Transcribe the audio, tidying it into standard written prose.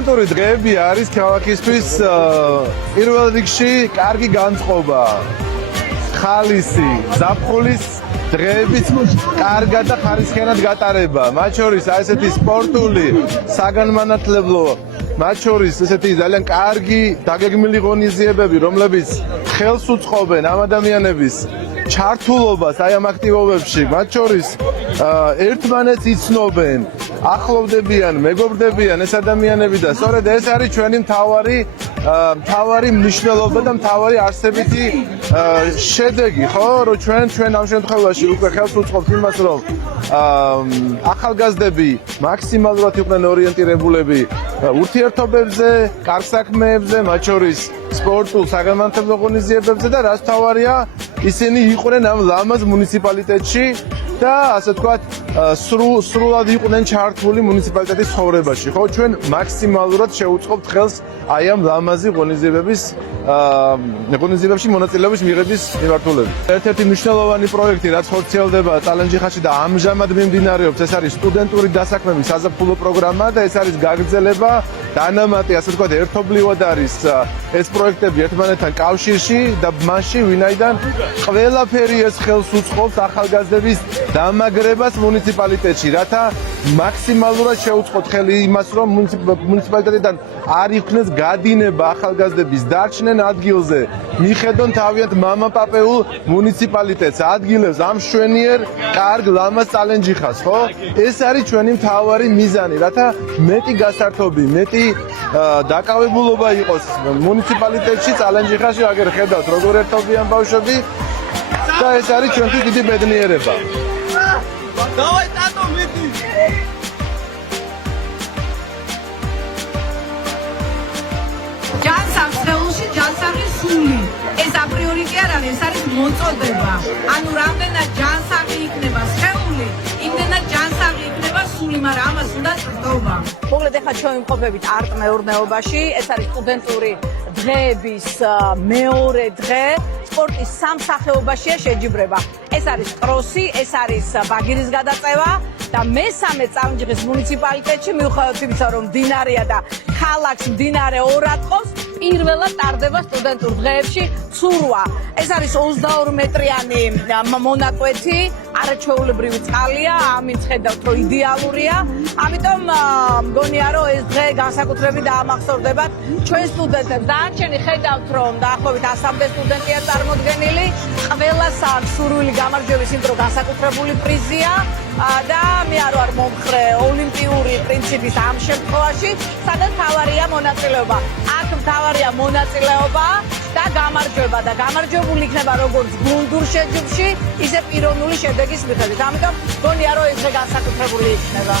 სტუდენტური დღეები არის ქალაქისთვის პირველ რიგში კარგი განწყობა. ხალისი, ზაფხულის დღეების კარგად და ხარისხიანად გატარება. მათ შორის ესეთი სპორტული, საგანმანათლებლო, მათ შორის ესეთი ძალიან კარგი დაგეგმილი ღონისძიებები, რომლებიც ხელს უწყობენ ამ ადამიანების ჩართულობას აი ამ აქტივობებში, მათ შორის ერთმანეთს იცნობენ, ახლოვდებიან, მეგობრდებიან ეს ადამიანები და სწორედ ეს არის ჩვენი მთავარი მნიშვნელობა და მთავარი არსებითი შედეგი, ხო, რომ ჩვენ ამ შემთხვევაში უკვე ხელს უწყობთ იმას, რომ ახალგაზრდები მაქსიმალურად იყვნენ ორიენტირებულები ურთიერთობებზე, კარგ საქმეებზე, მათ შორის სპორტულ საგანმანათლებლო ღონისძიებებზე და რაც მთავარია, ისინი იყვნენ ამ ლამაზ მუნიციპალიტეტში და ასე ვთქვათ, სრულად იყვნენ ჩართული მუნიციპალიტეტის ცხოვრებაში. ხო, ჩვენ მაქსიმალურად შევუწყობთ ხელს აი ამ ლამაზი ღონისძიებებში მონაწილეობის მიღების მიმართულებით. ერთ-ერთი მნიშვნელოვანი პროექტი, რაც ხორციელდება ტალენჯიხაში და ამჟამად მიმდინარეობს, ეს არის სტუდენტური დასაქმების საზაფხულო პროგრამა და ეს არის გაგრძელება, დანამატი, ასე ვთქვათ, ერთობლივად არის ეს პროექტები ერთმანეთთან კავშირში და მასში, ვინაიდან ყველაფერი ეს ხელს უწყობს ახალგაზრდების დამაგრებას მუნიციპალიტეტში, რათა მაქსიმალურად შეუწყოთ ხელი იმას, რომ მუნიციპალიტეტიდან არ იქნეს გადინება ახალგაზრდების დარჩნენ ადგილზე, მიხედონ თავიანთ მამაპაპეულ მუნიციპალიტეტს, ადგილებს ამ მშვენიერ კარგ ლამაზ ტალენჯიხას, ხო? ეს არის ჩვენი მთავარი მიზანი, რათა მეტი გასართობი, მეტი დაკავებულობა იყოს მუნიციპალიტეტში, ტალენჯიხაში, აგერ ხედავთ როგორ ერთობიან ბავშვები და ეს არის ჩვენთვის დიდი ბედნიერება. Давай, тато, მიდი. ჯანსაღ სხეულში ჯანსაღი სული. ეს აპრიორი კი არ არის, ეს არის მოწოდება. ანუ რამდენად ჯანსაღი იქნება სხეული, იმდენად ჯანსაღი იქნება სული, მაგრამ ამას უნდა წრდობა. მოკლედ ახლა ჩვენ ვიმყოფებით არტ მეურნეობაში, ეს არის სტუდენტური დღეების მეორე დღე. სპორტის სამ სახეობაშია შეჯიბრება. ეს არის კროსი, ეს არის ბაგირის გადაწევა და მესამე ტალენჯიხის მუნიციპალიტეტში მიუხედავად იმისა, რომ მდინარეა და ქალაქს მდინარე ორად ყოფს, პირველად ტარდება სტუდენტურ დღეებში ცურვა. ეს არის 22 მეტრიანი მონაკვეთი, არაჩვეულებრივი წყალია, ამით ხედავთ, რომ იდეალურია. ამიტომ მგონია, რომ ეს დღე განსაკუთრებით დაამახსოვრდებათ ჩვენ სტუდენტებს. დანარჩენი ხედავთ, რომ დაახლოებით 100-მდე სტუდენტია წარმოდგენილი. ყველას აქვს სურვილი გამარჯვების, იმიტომ რომ განსაკუთრებული პრიზია და მე არ ვარ მომხრე ოლიმპიური პრინციპის ამ შემთხვევაში, სადაც მთავარია მონაწილეობა. აქ მთავარია მონაწილეობა და გამარჯვება და გამარჯვებული იქნება როგორც გუნდურ შეჯიბრში, ისე პიროვნული შედეგის მიხედვით. ამიტომ მგონია, რომ ეს დღე განსაკუთრებული იქნება.